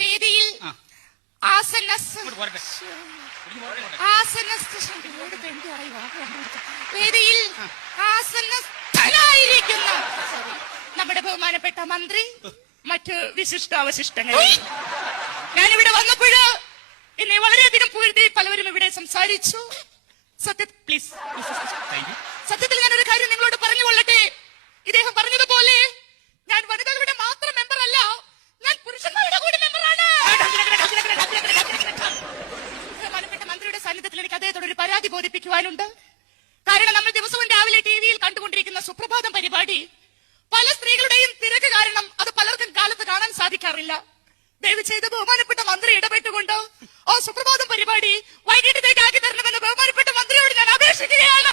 വേദിയിൽ വേദിയിൽ ആസന്നസ്ഥനായിരിക്കുന്ന നമ്മുടെ ബഹുമാനപ്പെട്ട മന്ത്രി, മറ്റ് വിശിഷ്ടാവശിഷ്ടങ്ങൾ. ഞാനിവിടെ വന്നപ്പോഴ് എന്നെ വളരെയധികം പുകഴ്ത്തി പലവരും ഇവിടെ സംസാരിച്ചു. സത്യത്തിൽ ഞാനൊരു കാര്യം നിങ്ങളോട് പറഞ്ഞു കൊള്ളട്ടെ. ഇദ്ദേഹം പറഞ്ഞതുപോലെ ഞാൻ വനിതകളുടെ മാത്രം മെമ്പർ അല്ല, ഞാൻ പുരുഷന്മാരുടെ കൂടി മെമ്പറാണ്. ബഹുമാനപ്പെട്ട മന്ത്രിയുടെ സാന്നിധ്യത്തിൽ എനിക്ക് അദ്ദേഹത്തോട് ഒരു പരാതി ബോധിപ്പിക്കുവാനുണ്ട്. കാരണം നമ്മൾ ദിവസവും രാവിലെ ടിവിയിൽ കണ്ടുകൊണ്ടിരിക്കുന്ന സുപ്രഭാതം പരിപാടി പല സ്ത്രീകളുടെയും തിരക്ക് കാരണം അത് പലർക്കും കാലത്ത് കാണാൻ സാധിക്കാറില്ല. ദയവ് ചെയ്ത് ബഹുമാനപ്പെട്ട മന്ത്രി ഇടപെട്ടുകൊണ്ട് ആ സുപ്രഭാതം പരിപാടി വൈകിട്ടത്തേക്ക് ആക്കി തരണമെന്ന് ബഹുമാനപ്പെട്ട മന്ത്രിയോട് ഞാൻ അപേക്ഷിക്കുകയാണ്.